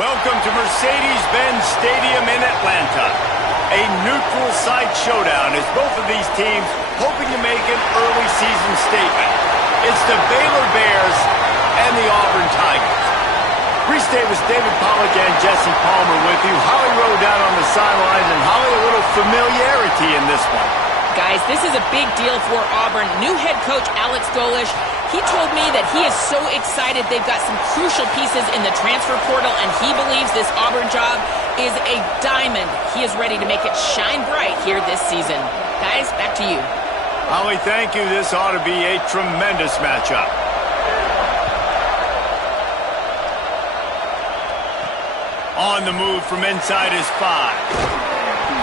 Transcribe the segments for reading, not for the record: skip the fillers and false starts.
Welcome to Mercedes-Benz Stadium in Atlanta. A neutral site showdown as both of these teams hoping to make an early season statement. It's the Baylor Bears and the Auburn Tigers. Reese Davis, David Pollack, and Jesse Palmer with you. Holly Rowe down on the sidelines, and Holly, a little familiarity in this one. Guys, this is a big deal for Auburn. New head coach Alex Golish, he told me that he is so excited they've got some crucial pieces in the transfer portal, and he believes this Auburn job is a diamond. He is ready to make it shine bright here this season. Guys, back to you. Holly, thank you. This ought to be a tremendous matchup. On the move from inside his 5.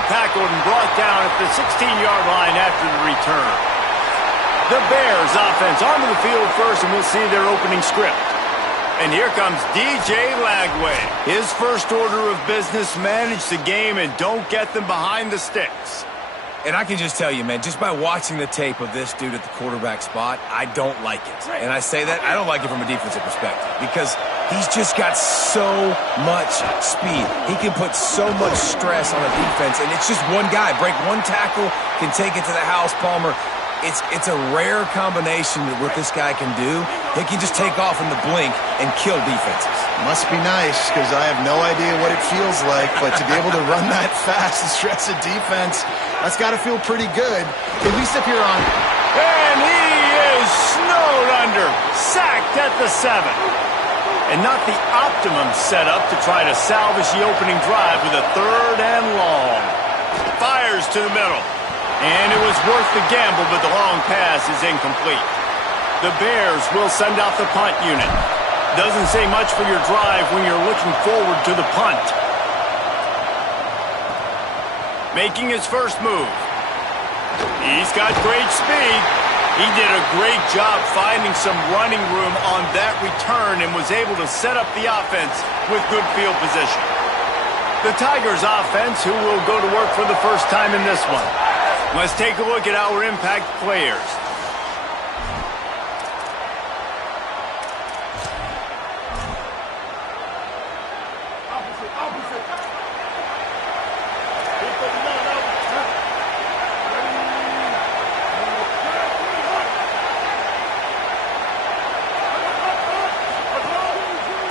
Tackled and brought down at the 16-yard line after the return. The Bears offense onto the field first, and we'll see their opening script. And here comes DJ Lagway. His first order of business, manage the game and don't get them behind the sticks. And I can just tell you, man, just by watching the tape of this dude at the quarterback spot, I don't like it. And I say that, I don't like it from a defensive perspective because he's just got so much speed. He can put so much stress on a defense, and it's just one guy. Break one tackle, can take it to the house, Palmer. It's a rare combination of what this guy can do. He can just take off in the blink and kill defenses. Must be nice, because I have no idea what it feels like, but to be able to run that fast and stress a defense, that's got to feel pretty good. At least if you're on. And he is snowed under, sacked at the 7. And not the optimum setup to try to salvage the opening drive with a 3rd and long. Fires to the middle. And it was worth the gamble, but the long pass is incomplete. The Bears will send out the punt unit. Doesn't say much for your drive when you're looking forward to the punt. Making his first move. He's got great speed. He did a great job finding some running room on that return and was able to set up the offense with good field position. The Tigers offense, who will go to work for the first time in this one. Let's take a look at our impact players.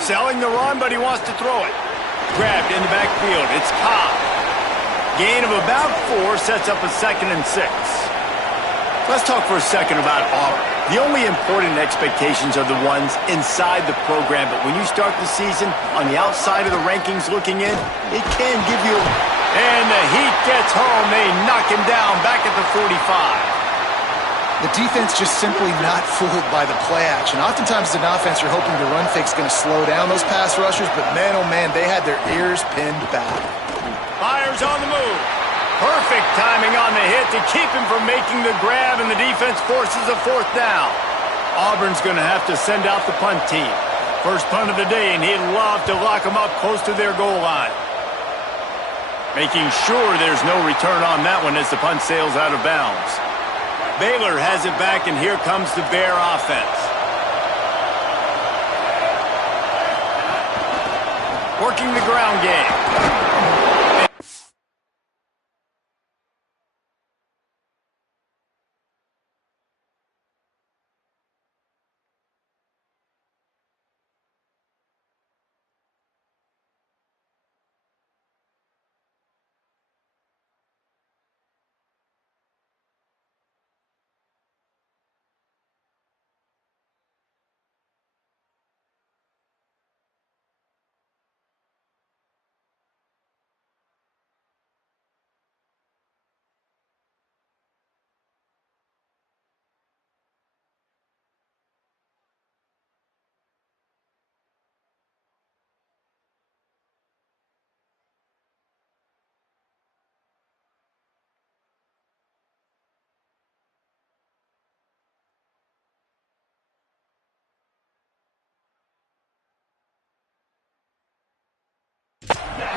Selling the run, but he wants to throw it. Grabbed in the backfield. It's Cobb. Gain of about 4 sets up a 2nd and 6. Let's talk for a second about Auburn. The only important expectations are the ones inside the program, but when you start the season on the outside of the rankings looking in, it can give you. And the heat gets home. They knock him down back at the 45. The defense just simply not fooled by the play action. Oftentimes, as an offense, you're hoping the run fake's going to slow down those pass rushers, but man, oh man, they had their ears pinned back. Fires on the move. Perfect timing on the hit to keep him from making the grab, and the defense forces a 4th down. Auburn's going to have to send out the punt team. First punt of the day, and he'd love to lock them up close to their goal line. Making sure there's no return on that one as the punt sails out of bounds. Baylor has it back, and here comes the Bear offense. Working the ground game.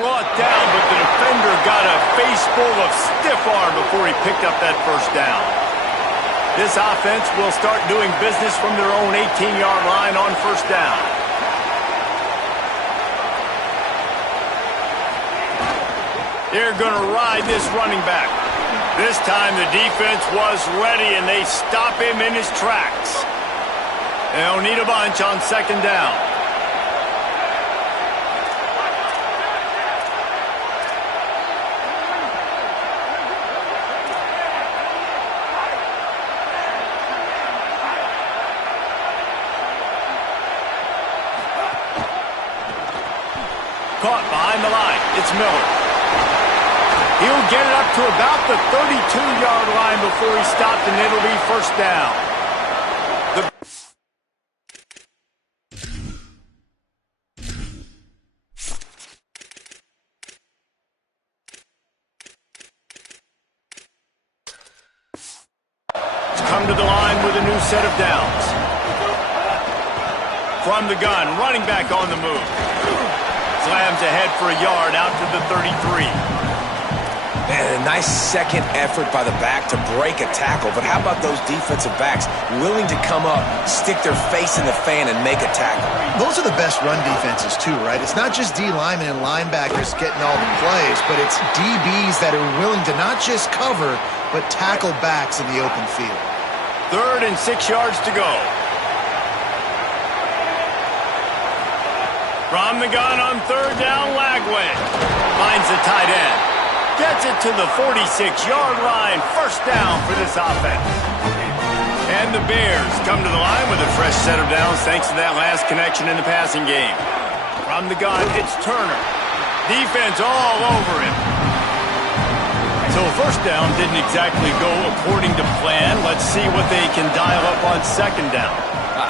Brought down, but the defender got a face full of stiff arm before he picked up that first down. This offense will start doing business from their own 18-yard line on first down. They're going to ride this running back. This time the defense was ready, and they stop him in his tracks. They'll need a bunch on second down. Caught behind the line. It's Miller. He'll get it up to about the 32-yard line before he stopped, and it'll be first down. Come to the line with a new set of downs. From the gun, running back on the move. Slams ahead for a yard out to the 33. Man, a nice second effort by the back to break a tackle. But how about those defensive backs willing to come up, stick their face in the fan, and make a tackle? Those are the best run defenses, too, right? It's not just D linemen and linebackers getting all the plays, but it's DBs that are willing to not just cover, but tackle backs in the open field. 3rd and 6 yards to go. From the gun on 3rd down, Lagway finds the tight end. Gets it to the 46-yard line. First down for this offense. And the Bears come to the line with a fresh set of downs thanks to that last connection in the passing game. From the gun, it's Turner. Defense all over him. So first down didn't exactly go according to plan. Let's see what they can dial up on second down.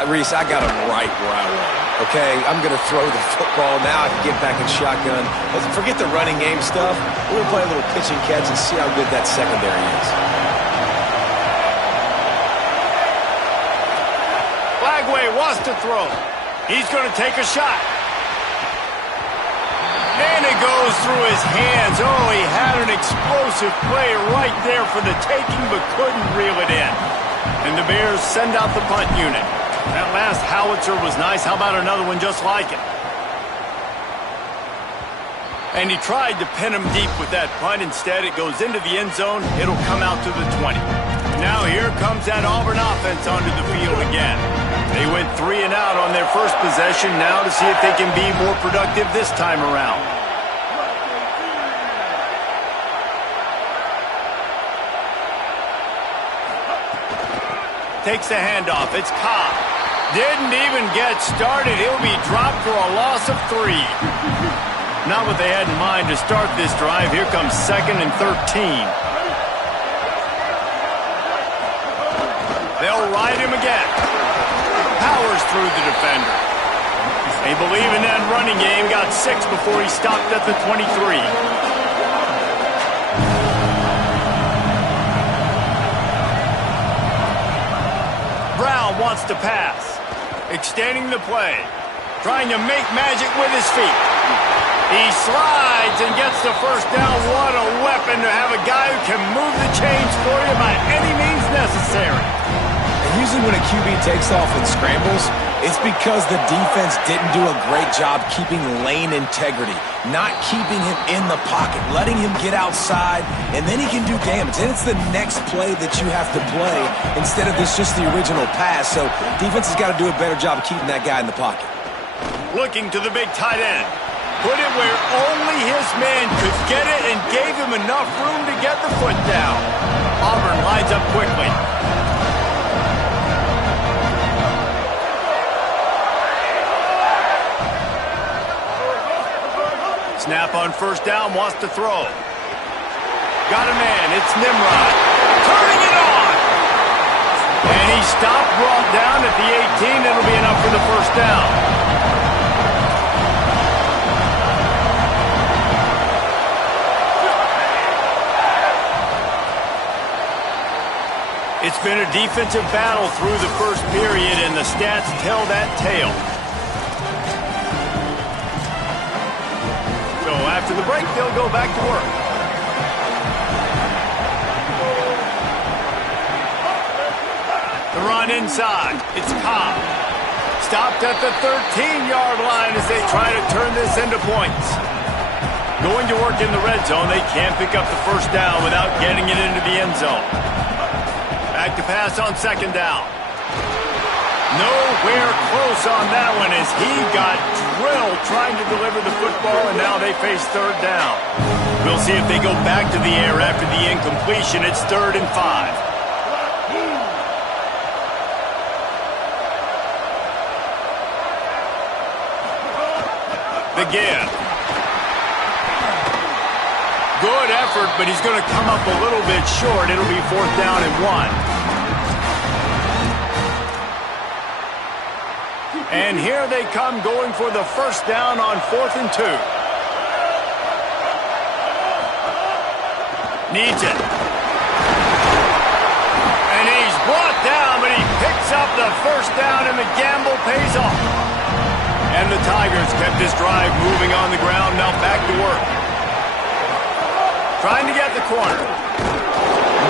Reese, I got him right where I want him. Okay, I'm going to throw the football. Now I can get back in shotgun. Let's forget the running game stuff. We're going to play a little pitch and catch and see how good that secondary is. Lagway wants to throw. He's going to take a shot. And it goes through his hands. Oh, he had an explosive play right there for the taking, but couldn't reel it in. And the Bears send out the punt unit. That last howitzer was nice. How about another one just like it? And he tried to pin him deep with that punt. Instead, it goes into the end zone. It'll come out to the 20. Now here comes that Auburn offense onto the field again. They went 3 and out on their first possession. Now to see if they can be more productive this time around. Takes the handoff. It's Cobb. Didn't even get started. He'll be dropped for a loss of 3. Not what they had in mind to start this drive. Here comes 2nd and 13. They'll ride him again. Powers through the defender. They believe in that running game. Got 6 before he stopped at the 23. Brown wants to pass. Extending the play. Trying to make magic with his feet. He slides and gets the first down. What a weapon to have a guy who can move the chains for you by any means necessary. And usually when a QB takes off and scrambles, it's because the defense didn't do a great job keeping lane integrity, not keeping him in the pocket, letting him get outside, and then he can do damage. And it's the next play that you have to play instead of just the original pass. So defense has got to do a better job of keeping that guy in the pocket. Looking to the big tight end. Put it where only his man could get it and gave him enough room to get the foot down. Auburn lines up quickly. Snap on first down, wants to throw. Got a man, it's Nimrod. Turning it on! And he stopped, brought down at the 18. It'll be enough for the first down. It's been a defensive battle through the first period, and the stats tell that tale. So after the break, they'll go back to work. The run inside. It's Cobb. Stopped at the 13-yard line as they try to turn this into points. Going to work in the red zone. They can't pick up the first down without getting it into the end zone. Back to pass on second down. Nowhere close on that one as he got drilled trying to deliver the football, and now they face third down. We'll see if they go back to the air after the incompletion. It's 3rd and 5. The give. Good effort, but he's going to come up a little bit short. It'll be 4th down and 1. And here they come going for the first down on 4th and 2. Needs it. And he's brought down, but he picks up the first down, and the gamble pays off. And the Tigers kept this drive moving on the ground. Now back to work. Trying to get the corner.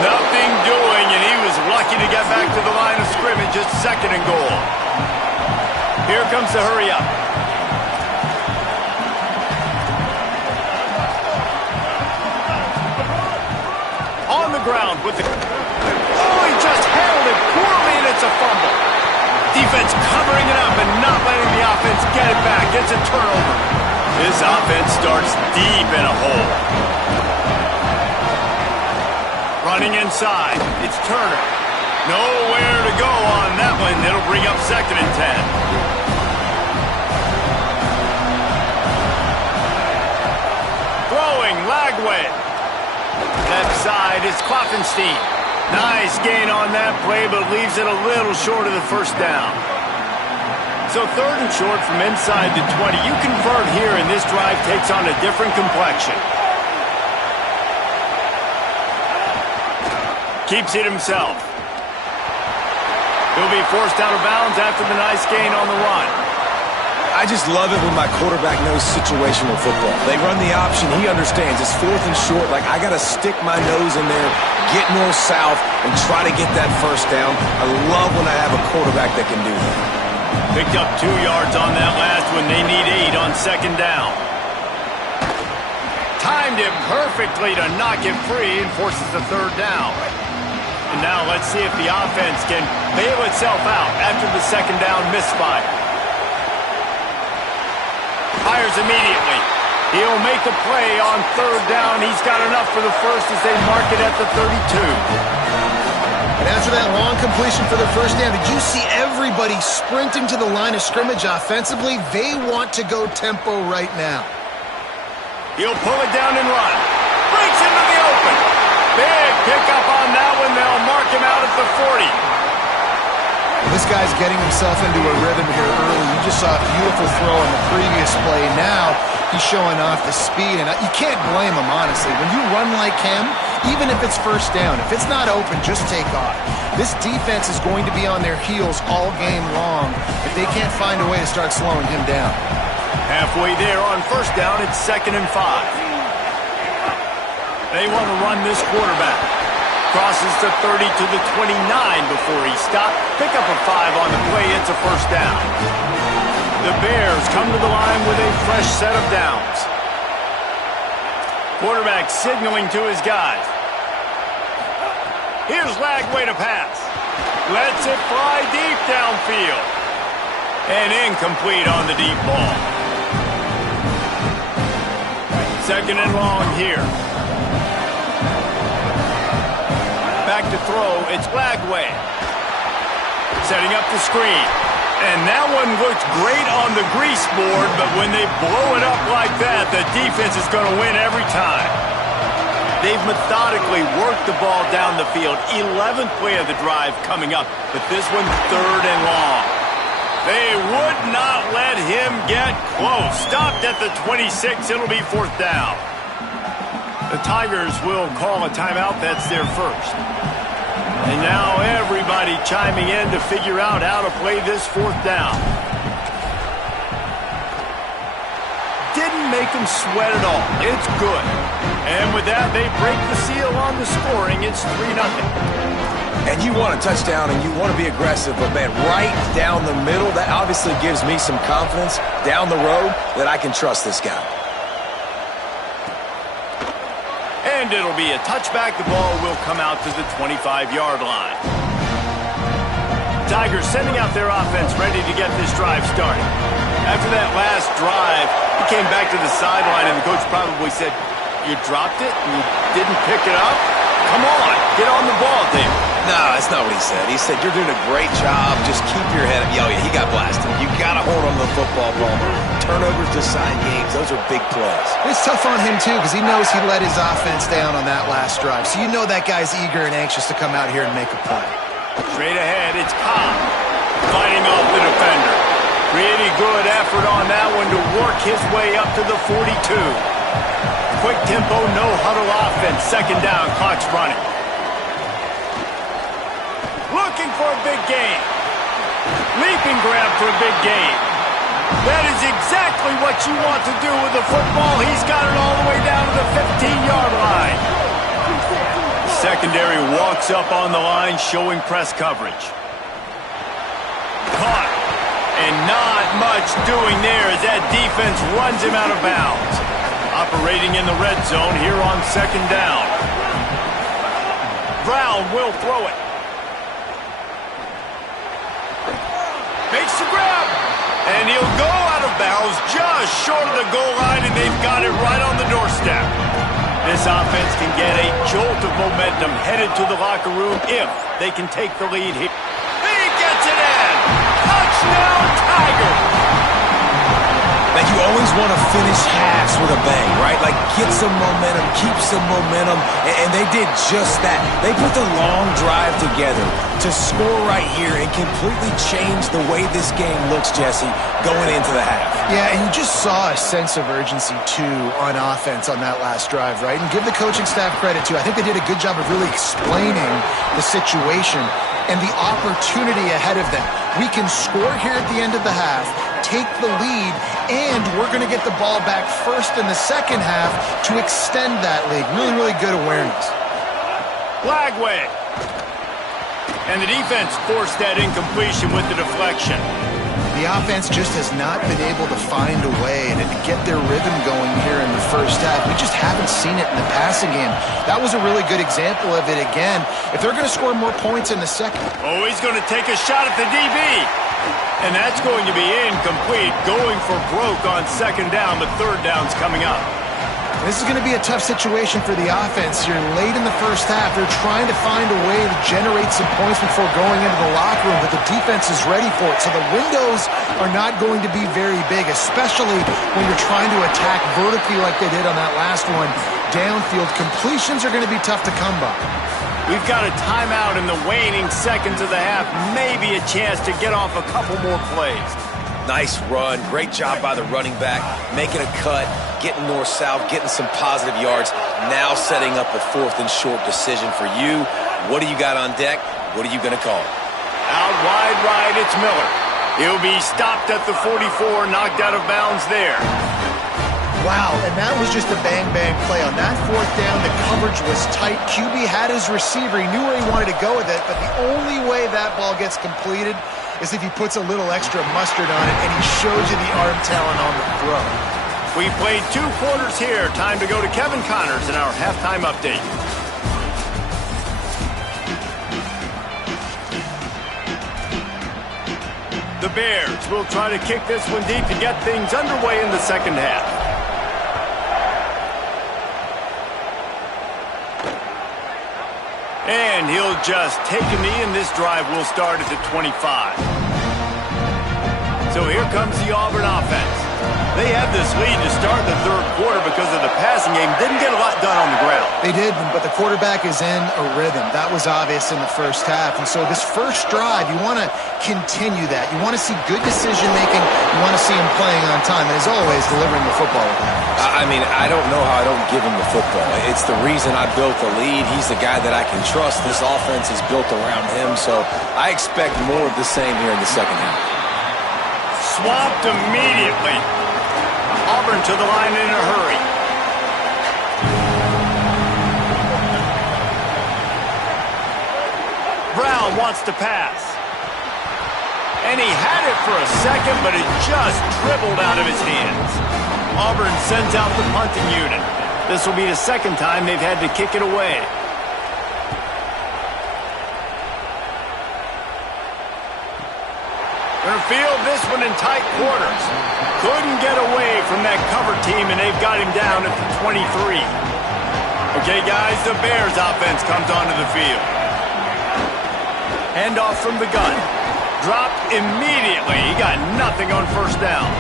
Nothing doing, and he was lucky to get back to the line of scrimmage. It's 2nd and goal. Here comes the hurry up. On the ground with the... Oh, he just handled it poorly, and it's a fumble. Defense covering it up and not letting the offense get it back. It's a turnover. This offense starts deep in a hole. Running inside. It's Turner. Nowhere to go on that one. It'll bring up 2nd and 10. Lagway. Left side is Klopfenstein. Nice gain on that play, but leaves it a little short of the first down. So 3rd and short from inside the 20. You convert here, and this drive takes on a different complexion. Keeps it himself. He'll be forced out of bounds after the nice gain on the run. I just love it when my quarterback knows situational football. They run the option. He understands. It's 4th and short. Like, I got to stick my nose in there, get north-south, and try to get that first down. I love when I have a quarterback that can do that. Picked up 2 yards on that last one. They need 8 on 2nd down. Timed it perfectly to knock it free and forces the 3rd down. And now let's see if the offense can bail itself out after the 2nd down misfire. Fires immediately. He'll make the play on 3rd down. He's got enough for the first as they mark it at the 32. And after that long completion for the first down, did you see everybody sprinting to the line of scrimmage offensively? They want to go tempo right now. He'll pull it down and run. Breaks into the open. Big pickup on that one. They'll mark him out at the 40. This guy's getting himself into a rhythm here early. You just saw a beautiful throw in the previous play. Now he's showing off the speed, and you can't blame him, honestly. When you run like him, even if it's first down, if it's not open, just take off. This defense is going to be on their heels all game long if they can't find a way to start slowing him down. Halfway there on first down, it's 2nd and 5. They want to run this quarterback. Crosses the 30 to the 29 before he stopped. Pick up a 5 on the play. It's a first down. The Bears come to the line with a fresh set of downs. Quarterback signaling to his guys. Here's Lagway to pass. Lets it fly deep downfield. And incomplete on the deep ball. 2nd and long here. Back to throw, it's Lagway. Setting up the screen. And that one looks great on the grease board, but when they blow it up like that, the defense is going to win every time. They've methodically worked the ball down the field. 11th play of the drive coming up, but this one 3rd and long. They would not let him get close. Stopped at the 26. It'll be 4th down. The Tigers will call a timeout. That's their first. And now everybody chiming in to figure out how to play this 4th down. Didn't make them sweat at all. It's good. And with that, they break the seal on the scoring. It's 3-0. And you want a touchdown and you want to be aggressive, but man, right down the middle, that obviously gives me some confidence down the road that I can trust this guy. And it'll be a touchback. The ball will come out to the 25-yard line. Tigers sending out their offense, ready to get this drive started. After that last drive, he came back to the sideline, and the coach probably said, "You dropped it? You didn't pick it up? Come on, get on the ball, David." No, that's not what he said. He said, "You're doing a great job. Just keep your head up." Oh, yeah, he got blasted. You got to hold on to the football, Palmer. Turnovers decide games. Those are big plays. It's tough on him, too, because he knows he let his offense down on that last drive. So you know that guy's eager and anxious to come out here and make a play. Straight ahead, it's Cobb fighting off the defender. Pretty good effort on that one to work his way up to the 42. Quick tempo, no huddle offense. Second down, clock's running. Looking for a big gain. Leaping grab for a big gain. That is exactly what you want to do with the football. He's got it all the way down to the 15-yard line. Secondary walks up on the line, showing press coverage. Caught. And not much doing there as that defense runs him out of bounds. Operating in the red zone here on second down. Brown will throw it. Makes the grab. And he'll go out of bounds just short of the goal line, and they've got it right on the doorstep. This offense can get a jolt of momentum headed to the locker room if they can take the lead here. He gets it in! Touchdown, Tigers! Like, you always want to finish halves with a bang, right? Like, get some momentum, keep some momentum, and they did just that. They put the long drive together to score right here and completely change the way this game looks, Jesse, going into the half. Yeah, and you just saw a sense of urgency, too, on offense on that last drive, right? And give the coaching staff credit, too. I think they did a good job of really explaining the situation and the opportunity ahead of them. We can score here at the end of the half, take the lead, and we're going to get the ball back first in the second half to extend that lead. Really, really good awareness. Flag wave. And the defense forced that incompletion with the deflection. The offense just has not been able to find a way to get their rhythm going here in the first half. We just haven't seen it in the passing game. That was a really good example of it again. If they're going to score more points in the second. Oh, he's going to take a shot at the DB. And that's going to be incomplete. Going for broke on second down, but third down's coming up. This is going to be a tough situation for the offense here. Late in the first half, they're trying to find a way to generate some points before going into the locker room, but the defense is ready for it. So the windows are not going to be very big, especially when you're trying to attack vertically like they did on that last one. Downfield completions are going to be tough to come by. We've got a timeout in the waning seconds of the half. Maybe a chance to get off a couple more plays. Nice run. Great job by the running back. Making a cut, getting north-south, getting some positive yards. Now setting up a 4th and short decision for you. What do you got on deck? What are you going to call? Out wide right, it's Miller. He'll be stopped at the 44, knocked out of bounds there. Wow, and that was just a bang-bang play. On that 4th down, the coverage was tight. QB had his receiver. He knew where he wanted to go with it, but the only way that ball gets completed is if he puts a little extra mustard on it, and he shows you the arm talent on the throw. We played 2 quarters here. Time to go to Kevin Connors in our halftime update. The Bears will try to kick this one deep to get things underway in the second half. And he'll just take a knee, and this drive will start at the 25. So here comes the Auburn offense. They have this lead to start the third quarter because of the passing game. Didn't get a lot done on the ground. They did, but the quarterback is in a rhythm. That was obvious in the first half. And so this first drive, you want to continue that. You want to see good decision-making. You want to see him playing on time. And as always, delivering the football with that. I mean, I don't know how I don't give him the football. It's the reason I built the lead. He's the guy that I can trust. This offense is built around him. So I expect more of the same here in the second half. Swamped immediately. Auburn to the line in a hurry. Brown wants to pass. And he had it for a second, but it just dribbled out of his hands. Auburn sends out the punting unit. This will be the second time they've had to kick it away. They're going to field this one in tight quarters. Couldn't get away from that cover team, and they've got him down at the 23. Okay, guys, the Bears offense comes onto the field. Handoff from the gun. Dropped immediately. He got nothing on first down.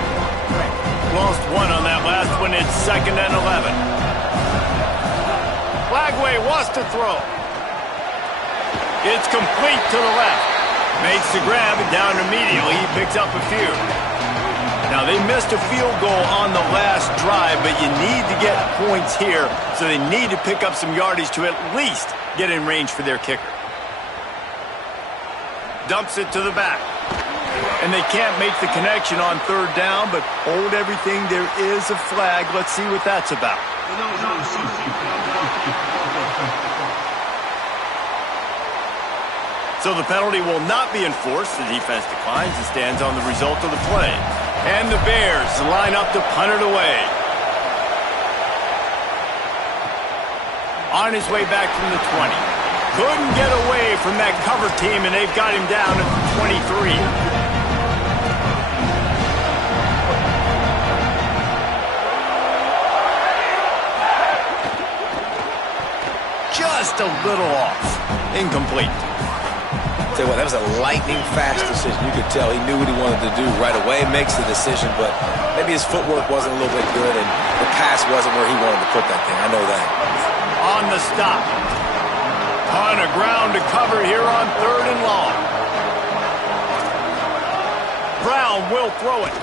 Lost one on that last one. It's 2nd and 11. Flagway wants to throw. It's complete to the left. Makes the grab and down immediately. He picks up a few. Now, they missed a field goal on the last drive, but you need to get points here, so they need to pick up some yardage to at least get in range for their kicker. Dumps it to the back. And they can't make the connection on 3rd down, but hold everything. There is a flag. Let's see what that's about. So the penalty will not be enforced. The defense declines and stands on the result of the play. And the Bears line up to punt it away. On his way back from the 20. Couldn't get away from that cover team, and they've got him down at the 23. Just a little off. Incomplete. Tell you what, that was a lightning-fast decision. You could tell he knew what he wanted to do right away. Makes the decision, but maybe his footwork wasn't a little bit good, and the pass wasn't where he wanted to put that thing. I know that. On the stop. Ton of ground to cover here on 3rd and long. Brown will throw it.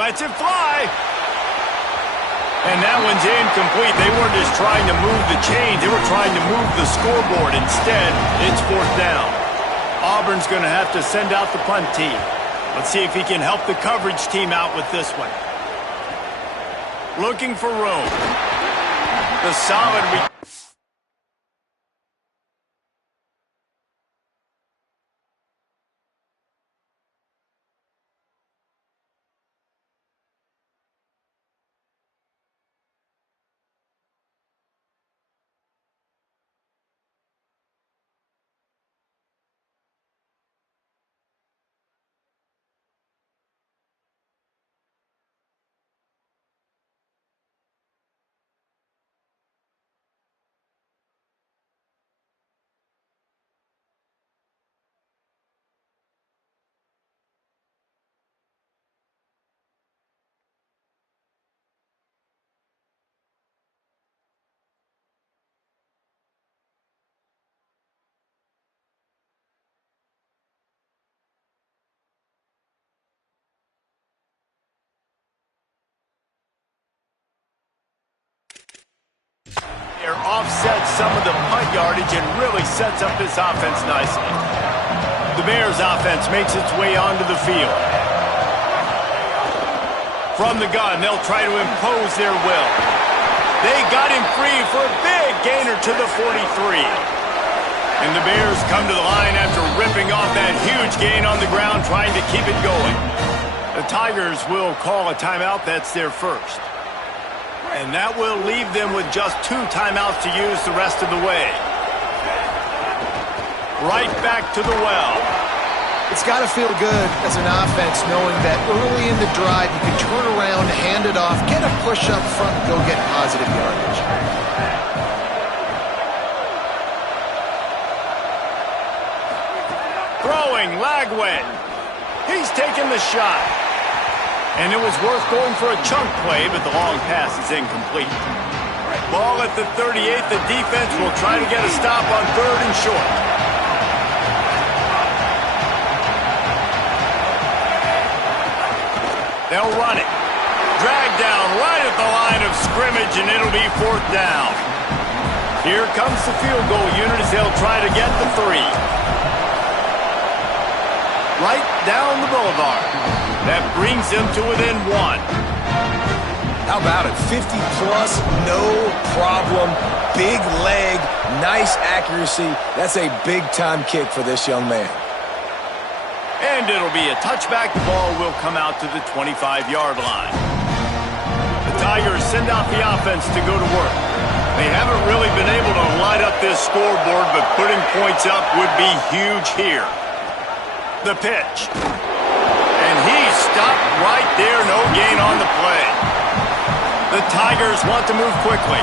Lets it fly. And that one's incomplete. They weren't just trying to move the chains. They were trying to move the scoreboard. Instead, it's 4th down. Auburn's going to have to send out the punt team. Let's see if he can help the coverage team out with this one. Looking for room. The solid... offsets some of the punt yardage and really sets up this offense nicely. The Bears offense makes its way onto the field. From the gun, they'll try to impose their will. They got him free for a big gainer to the 43. And the Bears come to the line after ripping off that huge gain on the ground, trying to keep it going. The Tigers will call a timeout. That's their first. And that will leave them with just 2 timeouts to use the rest of the way. Right back to the well. It's got to feel good as an offense knowing that early in the drive you can turn around, hand it off, get a push up front, and go get positive yardage. Throwing, Lagway. He's taking the shot. And it was worth going for a chunk play, but the long pass is incomplete. Ball at the 38. The defense will try to get a stop on 3rd and short. They'll run it. Drag down right at the line of scrimmage, and it'll be 4th down. Here comes the field goal unit as they'll try to get the 3. Right down the boulevard. That brings them to within 1. How about it? 50-plus, no problem. Big leg, nice accuracy. That's a big-time kick for this young man. And it'll be a touchback. The ball will come out to the 25-yard line. The Tigers send out the offense to go to work. They haven't really been able to light up this scoreboard, but putting points up would be huge here. The pitch. And he stopped right there. No gain on the play. The Tigers want to move quickly.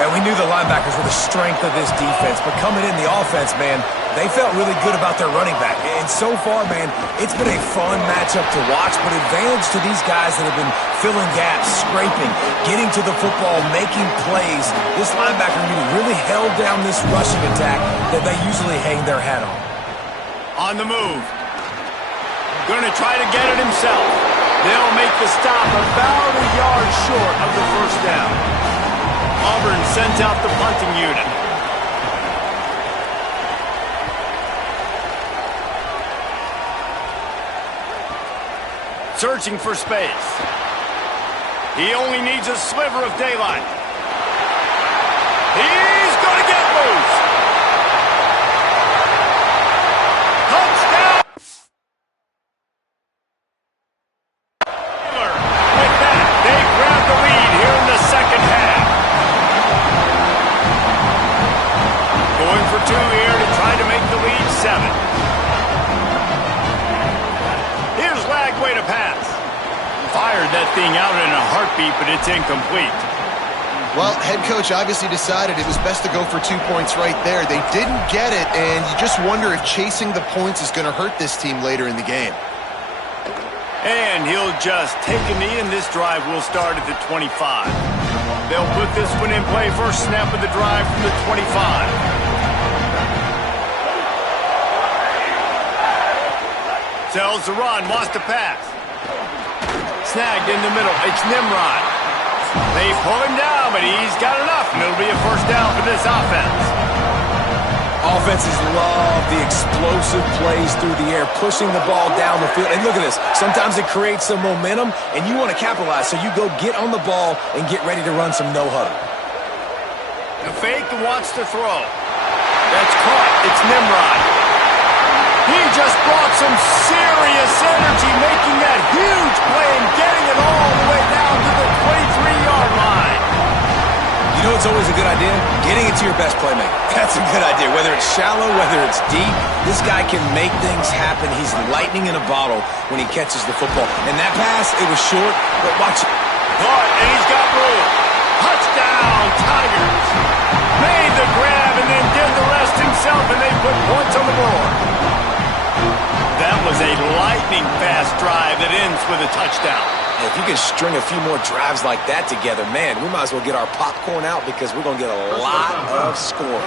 And we knew the linebackers were the strength of this defense, but coming in the offense, man, they felt really good about their running back. And so far, man, it's been a fun matchup to watch, but advantage to these guys that have been filling gaps, scraping, getting to the football, making plays. This linebacker really held down this rushing attack that they usually hang their hat on. On the move. Going to try to get it himself. They'll make the stop about a yard short of the first down. Auburn sends out the punting unit. Searching for space. He only needs a sliver of daylight. He's going to get loose. Touchdown! Baylor. Like that, they grab the lead here in the second half. Going for two here to try to make the lead 7. Here's Lagway to pass. Fired that thing out in a heartbeat, but it's incomplete. Well, head coach obviously decided it was best to go for 2 points right there. They didn't get it, and you just wonder if chasing the points is going to hurt this team later in the game. And he'll just take a knee, and this drive will start at the 25. They'll put this one in play. First snap of the drive from the 25. Sells the run, wants to pass. Snagged in the middle. It's Nimrod. They pull him down, but he's got enough, and it'll be a first down for this offense. Offenses love the explosive plays through the air, pushing the ball down the field. And look at this. Sometimes it creates some momentum, and you want to capitalize. So you go get on the ball and get ready to run some no-huddle. The fake wants to throw. That's caught. It's Nimrod. He just brought some serious energy, making that huge play and getting it all the way down to the 23-yard line. You know it's always a good idea? Getting it to your best playmaker. That's a good idea. Whether it's shallow, whether it's deep, this guy can make things happen. He's lightning in a bottle when he catches the football. And that pass, it was short, but watch it. Caught, and he's got room. Touchdown, Tigers. Made the grab and then did the rest himself, and they put points on the board. That was a lightning-fast drive that ends with a touchdown. If you can string a few more drives like that together, man, we might as well get our popcorn out because we're going to get a lot of scoring.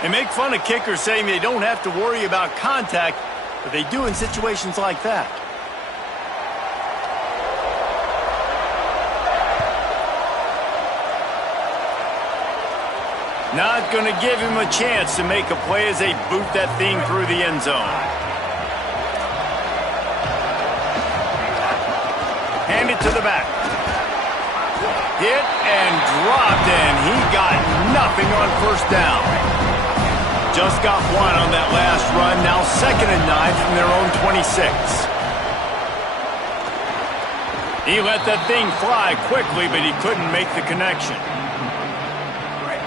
They make fun of kickers saying they don't have to worry about contact, but they do in situations like that. Not going to give him a chance to make a play as they boot that thing through the end zone. Hand it to the back. Hit and dropped, and he got nothing on first down. Just got one on that last run. Now 2nd and 9 from their own 26. He let that thing fly quickly, but he couldn't make the connection.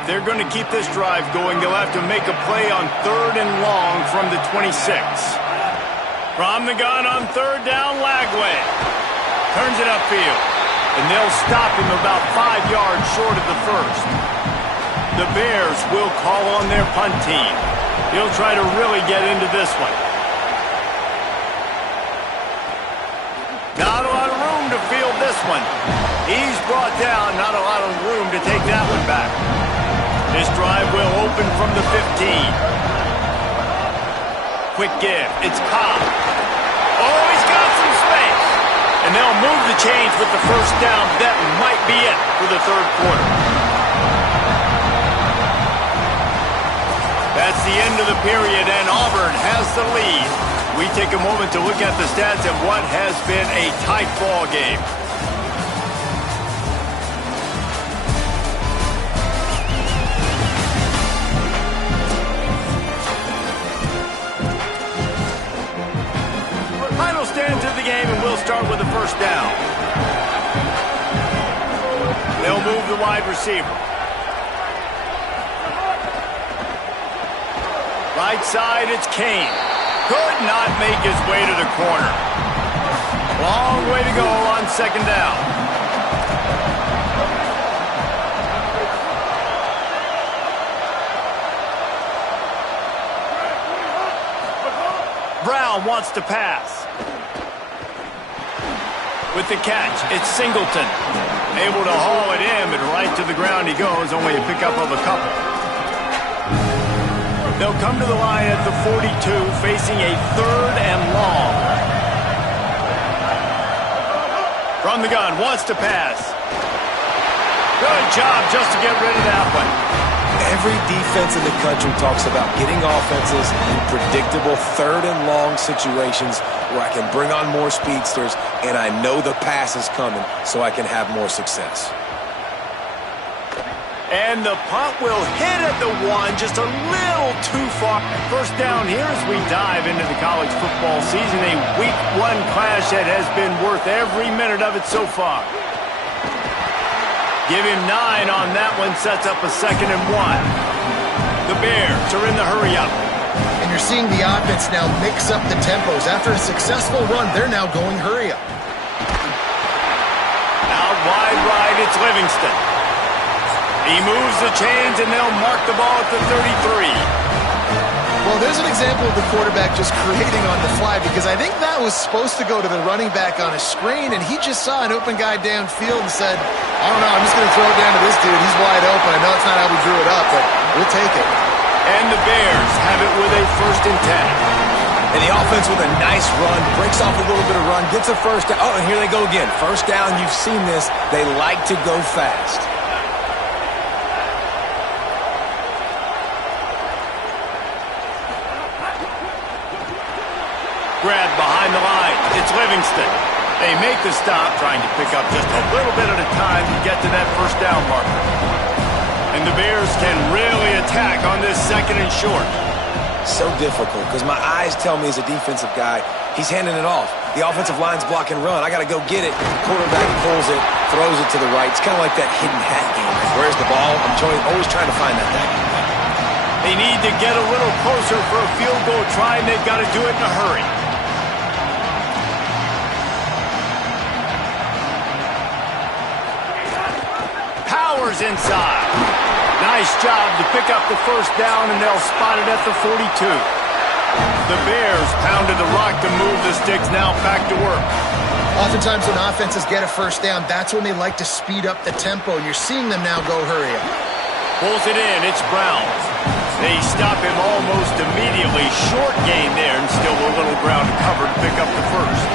They're going to keep this drive going. They'll have to make a play on 3rd and long from the 26. From the gun on 3rd down, Lagway. Turns it upfield. And they'll stop him about 5 yards short of the first. The Bears will call on their punt team. He'll try to really get into this one. Not a lot of room to field this one. He's brought down, not a lot of room to take that one back. This drive will open from the 15. Quick give. It's Cobb. Oh, he's got some space. And they'll move the chains with the first down. That might be it for the 3rd quarter. That's the end of the period, and Auburn has the lead. We take a moment to look at the stats of what has been a tight ball game. first down. They'll move the wide receiver. Right side, it's Kane. Could not make his way to the corner. Long way to go on second down. Brown wants to pass. With the catch, it's Singleton. Able to haul it in, but right to the ground he goes. Only a pickup of a couple. They'll come to the line at the 42, facing a 3rd and long. From the gun, wants to pass. Good job just to get rid of that one. Every defense in the country talks about getting offenses in predictable 3rd and long situations where I can bring on more speedsters and I know the pass is coming so I can have more success. And the punt will hit at the 1, just a little too far. First down here as we dive into the college football season. A week 1 clash that has been worth every minute of it so far. Give him 9 on that one, sets up a 2nd and 1. The Bears are in the hurry-up. And you're seeing the offense now mix up the tempos. After a successful run, they're now going hurry-up. Out wide right, it's Livingston. He moves the chains, and they'll mark the ball at the 33. Well, there's an example of the quarterback just creating on the fly, because I think that was supposed to go to the running back on a screen, and he just saw an open guy downfield and said, I don't know, I'm just going to throw it down to this dude. He's wide open. I know it's not how we drew it up, but we'll take it. And the Bears have it with a 1st and 10. And the offense with a nice run, breaks off a little bit of run, gets a first down. Oh, and here they go again. First down, you've seen this. They like to go fast. Grab behind the line. It's Livingston. They make the stop, trying to pick up just a little bit at a time to get to that first down marker. And the Bears can really attack on this 2nd and short. So difficult because my eyes tell me as a defensive guy, he's handing it off. The offensive line's block and run. I got to go get it. Quarterback pulls it, throws it to the right. It's kind of like that hidden hat game. Like, where's the ball? I'm always trying to find that thing. They need to get a little closer for a field goal try, and they've got to do it in a hurry. Powers inside. Nice job to pick up the first down, and they'll spot it at the 42. The Bears pounded the rock to move the sticks, now back to work. Oftentimes when offenses get a first down, that's when they like to speed up the tempo, and you're seeing them now go hurry up. Pulls it in, it's Brown. They stop him almost immediately. Short gain there, and still a little ground to cover to pick up the first.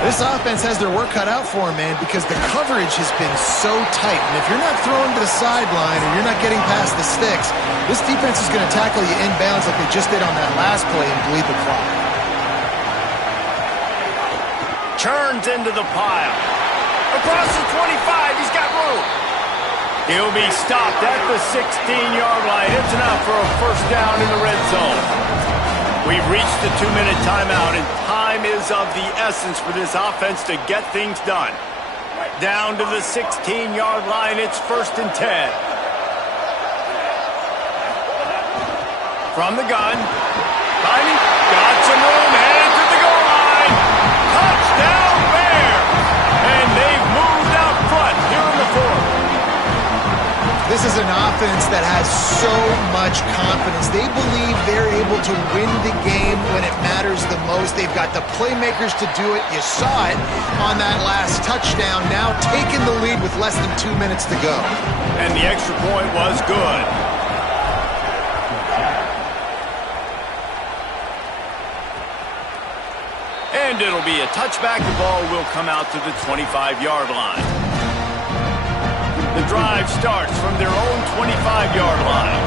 This offense has their work cut out for them, man, because the coverage has been so tight. And if you're not throwing to the sideline or you're not getting past the sticks, this defense is going to tackle you inbounds like they just did on that last play and bleed the clock. Turns into the pile. Across the 25, he's got room. He'll be stopped at the 16-yard line. It's enough for a first down in the red zone. We've reached the 2-minute timeout, and time is of the essence for this offense to get things done. Down to the 16-yard line, it's 1st and 10. From the gun, Biden got some room, headed to the goal line. Touchdown Bears! And they've moved out front here in the 4th. This is an offense that has so much confidence. They believe they're able to win the game when it matters the most. They've got the playmakers to do it. You saw it on that last touchdown. Now taking the lead with less than 2 minutes to go. And the extra point was good. And it'll be a touchback. The ball will come out to the 25-yard line. The drive starts from their own 25-yard line.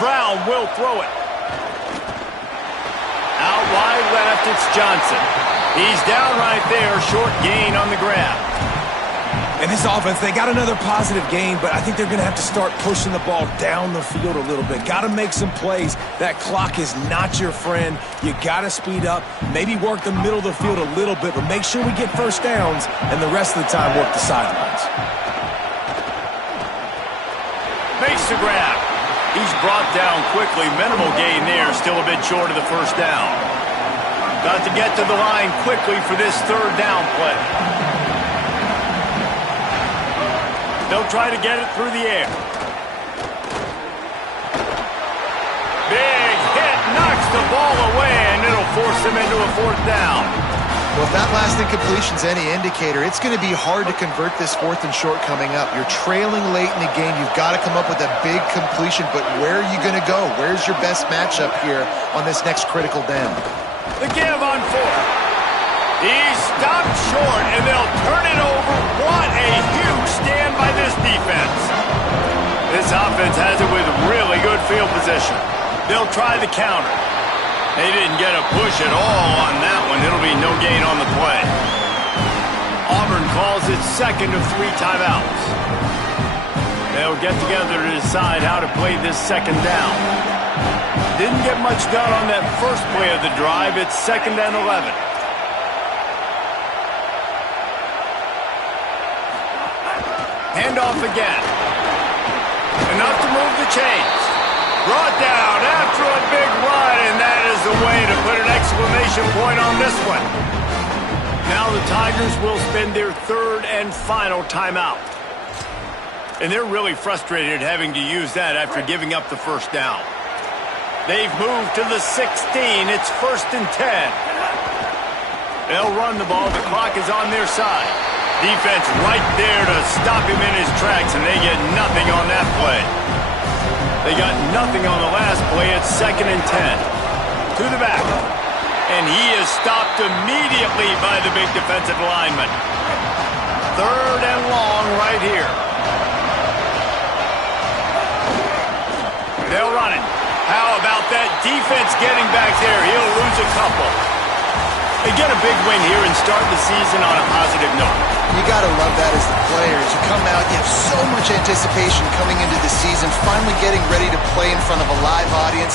Brown will throw it. Out wide left, it's Johnson. He's down right there, short gain on the grab. And this offense, they got another positive game, but I think they're going to have to start pushing the ball down the field a little bit. Got to make some plays. That clock is not your friend. You got to speed up, maybe work the middle of the field a little bit, but make sure we get first downs, and the rest of the time work the sidelines. Makes the grab. He's brought down quickly. Minimal gain there, still a bit short of the first down. Got to get to the line quickly for this third down play. They'll try to get it through the air. Big hit, knocks the ball away, and it'll force him into a fourth down. Well, if that last incompletion's any indicator, it's going to be hard to convert this fourth and short coming up. You're trailing late in the game. You've got to come up with a big completion, but where are you going to go? Where's your best matchup here on this next critical down? The give on fourth. He's stopped short, and they'll turn it over. What a huge stand by this defense. This offense has it with really good field position. They'll try the counter. They didn't get a push at all on that one. It'll be no gain on the play. Auburn calls it second of 3 timeouts. They'll get together to decide how to play this second down. Didn't get much done on that first play of the drive. It's 2nd and 11. Handoff again. Enough to move the chains. Brought down after a big run, and that is the way to put an exclamation point on this one. Now the Tigers will spend their 3rd and final timeout. And they're really frustrated having to use that after giving up the first down. They've moved to the 16. It's 1st and 10. They'll run the ball. The clock is on their side. Defense right there to stop him in his tracks, and they get nothing on that play. They got nothing on the last play. It's 2nd and 10. To the back. And he is stopped immediately by the big defensive lineman. 3rd and long right here. They'll run it. How about that defense getting back there? He'll lose a couple. They get a big win here and start the season on a positive note. You got to love that as the players. You come out, you have so much anticipation coming into the season, finally getting ready to play in front of a live audience.